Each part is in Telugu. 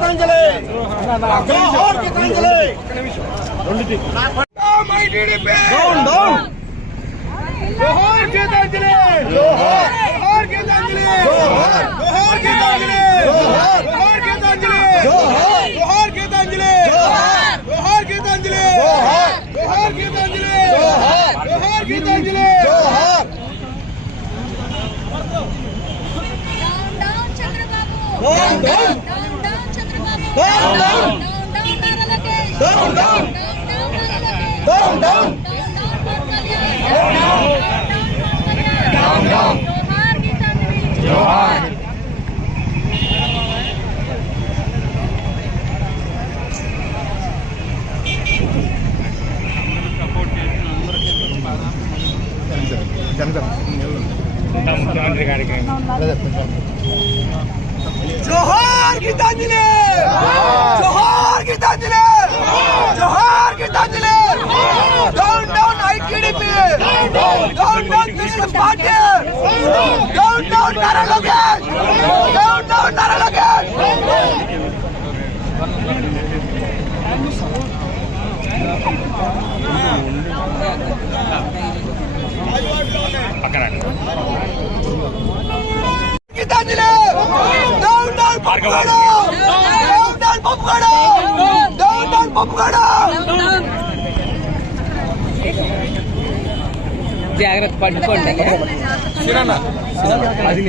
జోహార్ గీతాంజలి. జోహార్ గీతాంజలి డౌన్ డౌన్ జోహార్ గీతాంజలి జోహార్ జోహార్ down down down down down down जोहार। जोहार गीतांजलि जोहार। Patil down Nara Lokesh down down Nara Lokesh పక్కన గీతాంజలి డౌన్ డౌన్ పప్పుగడ డౌన్ డౌన్ పప్పుగడ డౌన్ జాగ్రత్త పట్టుకోండి. అది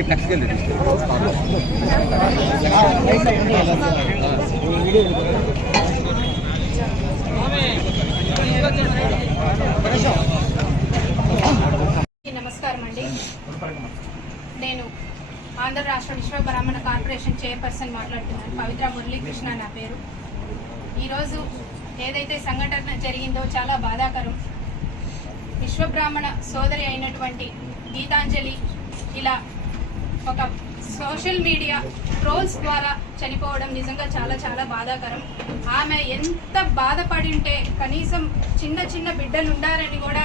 నీ నమస్కారం అండి నేను ఆంధ్ర రాష్ట్ర విశ్వ బ్రాహ్మణ కార్పొరేషన్ చైర్పర్సన్ మాట్లాడుతున్నాను. పవిత్ర మురళీకృష్ణ నా పేరు. ఈరోజు ఏదైతే సంఘటన జరిగిందో చాలా బాధాకరం. విశ్వబ్రాహ్మణ సోదరి అయినటువంటి గీతాంజలి ఇలా ఒక సోషల్ మీడియా ట్రోల్స్ ద్వారా చనిపోవడం నిజంగా చాలా చాలా బాధాకరం. ఆమె ఎంత బాధపడి ఉంటే కనీసం చిన్న చిన్న బిడ్డలు ఉండారని కూడా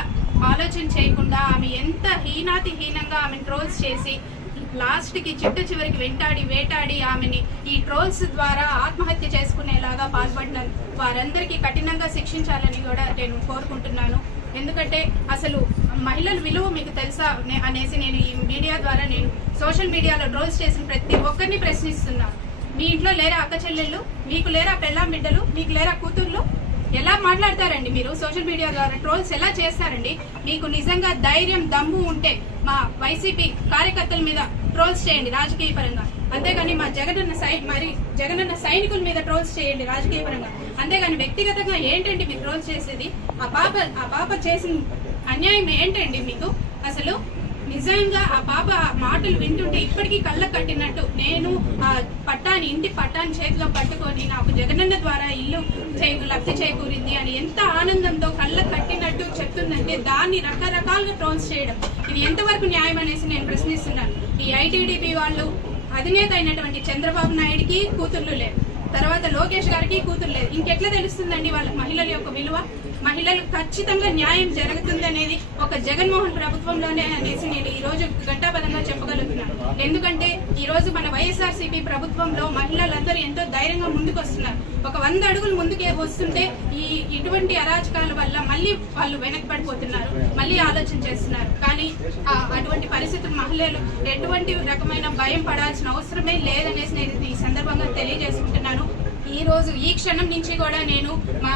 ఆలోచన చేయకుండా ఆమె ఎంత హీనాతి హీనంగా ఆమెను ట్రోల్స్ చేసి లాస్ట్కి చిట్టు చిట్ట చివరికి వెంటాడి వేటాడి ఆమెని ఈ ట్రోల్స్ ద్వారా ఆత్మహత్య చేసుకునేలాగా పాల్పడిన వారందరికీ కఠినంగా శిక్షించాలని కూడా నేను కోరుకుంటున్నాను. ఎందుకంటే అసలు మహిళల విలువ మీకు తెలుసా నే- అనేసి నేను ఈ మీడియా ద్వారా నేను సోషల్ మీడియాలో ట్రోల్స్ చేసిన ప్రతి ఒక్కరిని ప్రశ్నిస్తున్నాను మీ ఇంట్లో లేరా అక్క చెల్లెళ్ళు? మీకు లేరా పెళ్ళాం బిడ్డలు? మీకు లేరా కూతుర్లు? ఎలా మాట్లాడతారండి మీరు? సోషల్ మీడియా ద్వారా ట్రోల్స్ ఎలా చేస్తారండి? మీకు నిజంగా ధైర్యం దమ్ము ఉంటే మా వైసీపీ కార్యకర్తల మీద ట్రోల్స్ చేయండి రాజకీయ పరంగా. అంతేగాని మా జగనన్న సై మరి జగనన్న సైనికుల మీద ట్రోల్స్ చేయండి రాజకీయ పరంగా అంతేగాని వ్యక్తిగతంగా ఏంటండి మీరు ట్రోల్స్ చేసేది? ఆ పాప ఆ పాప చేసిన అన్యాయం ఏంటండి మీకు? అసలు నిజంగా ఆ పాప మాటలు వింటుంటే ఇప్పటికీ కళ్ళ కట్టినట్టు నేను ఆ పట్టాన్ని ఇంటి పట్టాన్ని చేతిలో పట్టుకొని నాకు జగనన్న ద్వారా ఇల్లు చేయకు లబ్ధి చేకూరింది అని ఎంత ఆనందంతో కళ్ళ కట్టినట్టు చెప్తుందంటే దాన్ని రకరకాలుగా ట్రోల్స్ చేయడం. ఇది ఎంతవరకు న్యాయం అనేసి నేను ప్రశ్నిస్తున్నాను. ఈ ఐటీడీపీ వాళ్ళు అధినేత అయినటువంటి చంద్రబాబు నాయుడికి కూతుర్లు లేరు తర్వాత లోకేష్ గారికి కూతురు లేదు ఇంకెట్లా తెలుస్తుందండి వాళ్ళ మహిళల యొక్క విలువ? మహిళలు ఖచ్చితంగా న్యాయం జరుగుతుంది అనేది ఒక జగన్మోహన్ ప్రభుత్వంలోనే అనేసి నేను ఈ రోజు ఘంటాపదంగా చెప్పగలుగుతున్నాను. ఎందుకంటే ఈ రోజు మన వైఎస్ఆర్సీపీ ప్రభుత్వంలో మహిళలందరూ ఎంతో ధైర్యంగా ముందుకు వస్తున్నారు ఒక వంద అడుగులు ముందుకే వస్తుంటే ఈ ఇటువంటి అరాచకాల వల్ల మళ్ళీ వాళ్ళు వెనక్కి పడిపోతున్నారు. మళ్ళీ ఆలోచన చేస్తున్నారు. కానీ అటువంటి పరిస్థితులు మహిళలు ఎటువంటి రకమైన భయం పడాల్సిన అవసరమే లేదనేసి నేను ఈ సందర్భంగా తెలియజేసుకుంటున్నాను. ఈ రోజు ఈ క్షణం నుంచి కూడా నేను మా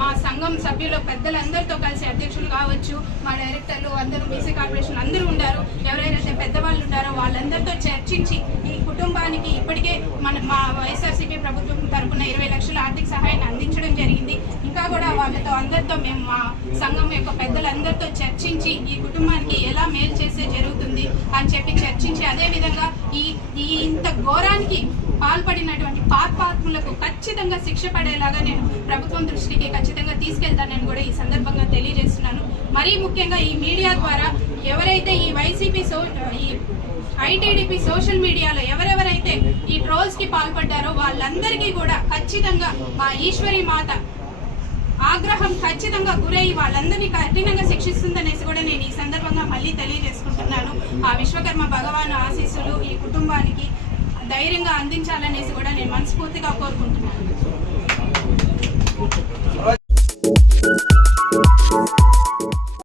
మా సంఘం సభ్యుల పెద్దలందరితో కలిసి అధ్యక్షులు కావచ్చు మా డైరెక్టర్లు అందరూ బీసీ కార్పొరేషన్ అందరూ ఉన్నారు ఎవరైతే పెద్దవాళ్ళు ఉన్నారో వాళ్ళందరితో చర్చించి ఈ కుటుంబానికి ఇప్పటికే మన మా వైఎస్ఆర్సీపీ ప్రభుత్వం తరపున ఇరవై లక్షల ఆర్థిక సహాయాన్ని అందించడం జరిగింది. ఇంకా కూడా వాళ్ళతో అందరితో మేము మా సంఘం యొక్క పెద్దలందరితో చర్చించి ఈ కుటుంబానికి ఎలా మేలు చేసే జరుగుతుంది అని చెప్పి చర్చించి అదే విధంగా ఈ ఈ ఇంత ఘోరానికి పాల్పడినటువంటి పాపాత్ములకు ఖచ్చితంగా శిక్ష పడేలాగా నేను ప్రభుత్వం దృష్టికి ఖచ్చితంగా తీసుకెళ్తానని కూడా ఈ సందర్భంగా తెలియజేస్తున్నాను. మరీ ముఖ్యంగా ఈ మీడియా ద్వారా ఎవరైతే ఈ వైసీపీ సో ఈ ఐటీడీపీ సోషల్ మీడియాలో ఎవరెవరైతే ఈ ట్రోల్స్కి పాల్పడ్డారో వాళ్ళందరికీ కూడా ఖచ్చితంగా మా ఈశ్వరి మాత ఆగ్రహం ఖచ్చితంగా గురై వాళ్ళందరినీ కఠినంగా శిక్షిస్తుందనేసి కూడా నేను ఈ సందర్భంగా మళ్ళీ తెలియజేసుకుంటున్నాను. ఆ విశ్వకర్మ భగవాన్ ఆశీస్సులు ఈ కుటుంబానికి ధైర్యంగా అందించాలనేసి కూడా నేను మనస్ఫూర్తిగా కోరుకుంటున్నాను.